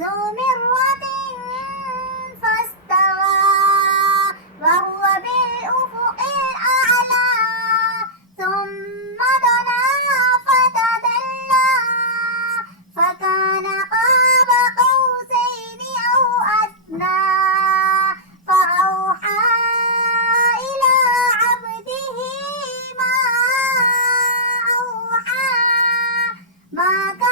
ذو مرة فاستوى وهو بالأفق الأعلى ثم دنا فتدلى فكان قاب قوسين أو أدنى فأوحى إلى عبده ما أوحى ما كان